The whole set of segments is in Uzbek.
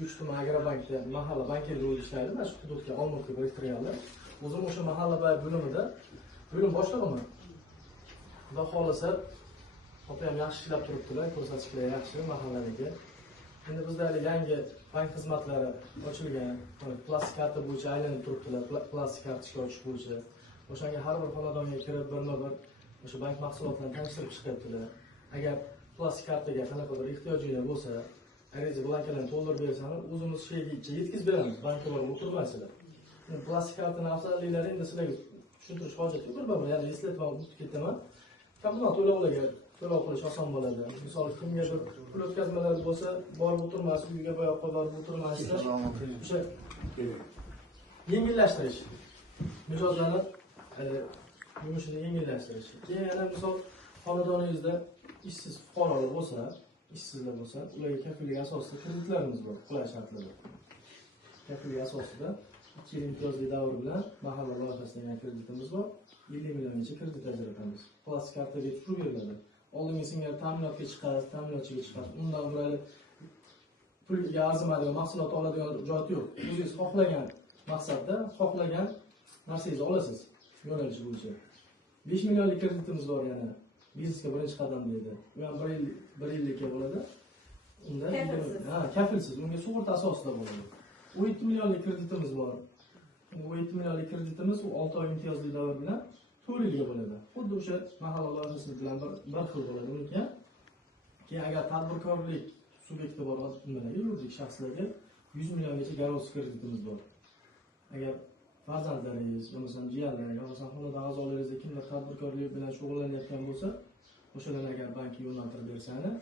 3 tuman Agrobankda mahalla bankir rolida ishlaydi. Mana shu hududga Olmutga biriktirildi. O'zim o'sha mahalla bo'limida bo'lim boshlig'iman. Xudo xolisa, xo'p ham yaxshi ishlab turibdilar, ko'rsatishlar yaxshi mahalladagi. Endi bizda hali yangi bank xizmatlari ochilgan, plastik karta bo'yicha aylanib turibdilar, plastik kartochka ochish bo'yicha. O'shanga har bir xonadonga kirib birma-bir o'sha bank mahsulotlarini tanishtirib chiqyaptilar. Agar plastik kartaga qanaqadir ehtiyojinglar bo'lsa, ariza blankalarni to'ldirib bersangiz, o'zimiz shunga yetkazib beramiz, bankka borib o'tirmaysizlar. Plastik kartaning afzalliklari endi sizlarga tushuntirish hojat yo'q, bir-bir yana eslatib o'tib ketaman. Kommunal to'lov qilish oson bo'ladi. Misol kimgadir pul o'tkazmalari bo'lsa, borib o'tirmas, uyga boyoqqa borib o'tirmaslar. O'sha yengillashtirish, mijozlarni yumushini yengillashtirish. Keyin yana misol xonadoningizda ishsiz fuqarolar bo'lsa, ishsizlar bo'lsa, ularga kafillik asosida kreditlarimiz bor, qulay shartlarda. Kafillik asosida 2 yil imtiyozli davr bilan mahalla loyihasidan kreditimiz bor. 50 milliongacha kredit ajratamiz. Plastik kartaga tushirib beriladi. Oldingi singari ta'minotga chiqasiz, ta'minotchiga chiqasiz. Undan burali pulga arzimaydigan mahsulot oladigan joy yo'q. O'zingiz xohlagan maqsadda, xohlagan narsangizni olasiz. Yo'nalish bo'yicha. 5 millionlik kreditimiz bor yana. Biznesga birinchi qadam deydi. Bu ham 1 yillikka bo'ladi. Unda kafilsiz. Unga sug'urta asosida bo'ladi. 17 millionlik kreditimiz bor. Bu 7 millionlik kreditimiz u 6 oy imtiyozli davr bilan 4 yilga bo'ladi. Xuddi o'sha mahalla loyihasi bilan bir xil bo'ladi uniki. Keyin agar tadbirkorlik subyekti bor yuridik shaxslarga 100 milliongacha garovsiz kreditimiz bor. Agar farzandlaringiz, bo'lmasa jiyanlar, yoki xonadon a'zolaringizda kimdir tadbirkorlik bilan shug'ullanayotgan bo'lsa, o'shalarni agar bankka yo'naltirib bersanglar,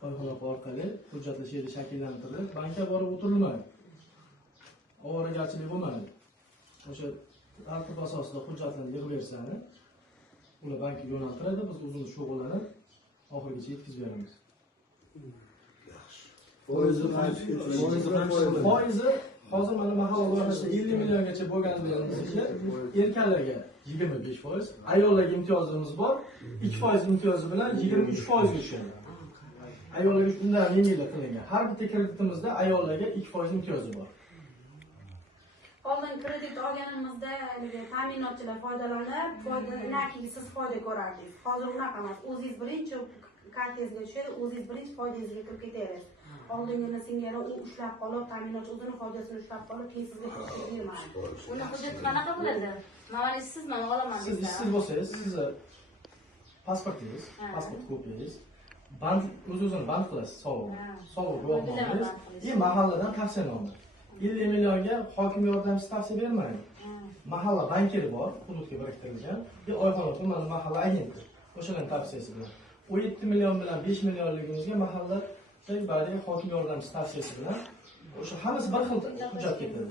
loyiha orqali hujjatli she'ri shakllantirib, bankka borib o'tirilmaydi. Ovoragarchilik bo'lmaydi. O'sha tartib asosida hujjatlarni yig'ib bersanglar, ular bankka yo'naltiradi, biz o'zimiz shug'ullanib, oxirigacha yetkazib beramiz. Foizi hozir mana mahalla loyihasida 50 milliongacha bo'lgani bilan erkaklarga 25%, ayollarga imtiyozimiz bor. 2% imtiyozi bilan 23% ga tushadi. Ayollarga undan yengillik qilingan. Har bitta kreditimizda ayollarga 2% imtiyozi bor. Oldin kredit olganimizda ta'minotchilar foydalanib, foydalanaki siz foyda ko'rardingiz. Hozir unaqa emas. O'zingiz birinchi kartangizga tushadi, o'zingiz birinchi foydangizga kirib ketaverasiz. Oldingina singari u ushlab qolib, ta'minotchi o'zini foydasini ushlab qolib, keyin sizga kirib bermaydi. Uni hujjati qanaqa bo'ladi? Mana siz mana olaman siz ishsiz bo'lsangiz, sizni pasportingiz, pasport kopiyangiz, band o'zini band qilasiz, sovuq guvohnomangiz, mahalladan tavsiyanoma. 50 millionga hokim yordamchisi tavsiya bermaydi. Mahalla bankiri bor, hududga biriktirilgan, Oyxona tumani mahalla agenti. O'shaning tavsiyasi bilan 17 million bilan 5 millionligimizga mahalla bari hokim yordamchisi tavsiyasi bilan o'sha hammasi bir xil hujjat ketadi.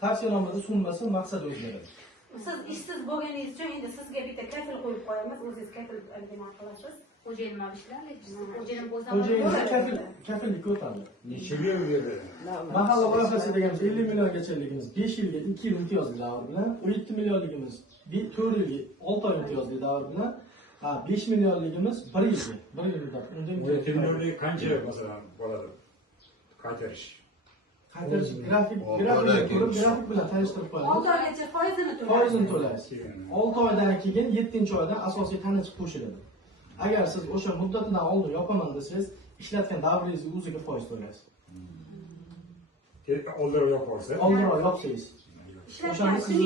Tavsiyanomada summasi, maqsadi o'zgaradi. Siz ishsiz bo'lganingiz uchun endi sizga bitta kafil qo'yib qo'yamiz, o'zingiz kafillik qilasiz. Xo'jayin nima ishlaydi? Xo'jayin bo'lsa, kafillik o'tadi. Necha yil berdi? Mahalla loyihasi deganimiz 50 milliongachaligimiz 5 yilga 2 yil imtiyozli davr bilan, 17 millionligimiz 4 yilga 6 oy imtiyozli davr bilan, 5 millionligimiz 1 yilga, 1 yil muddat. Unda 17 millionlik qancha masalan bo'ladi? Qaytarish. Grafik bilan tanishtirib qo'yamiz. 6 oygacha foizini to'laysiz. 6 oydan keyin 7-oydan asosiy tanich qo'shiladi. Agar siz o'sha muddatidan oldin yopaman desangiz, ishlatgan davringizga o'ziga foiz to'laysiz. Oldinroq yopsa? Oldinroq yopsangiz. O'shanda siz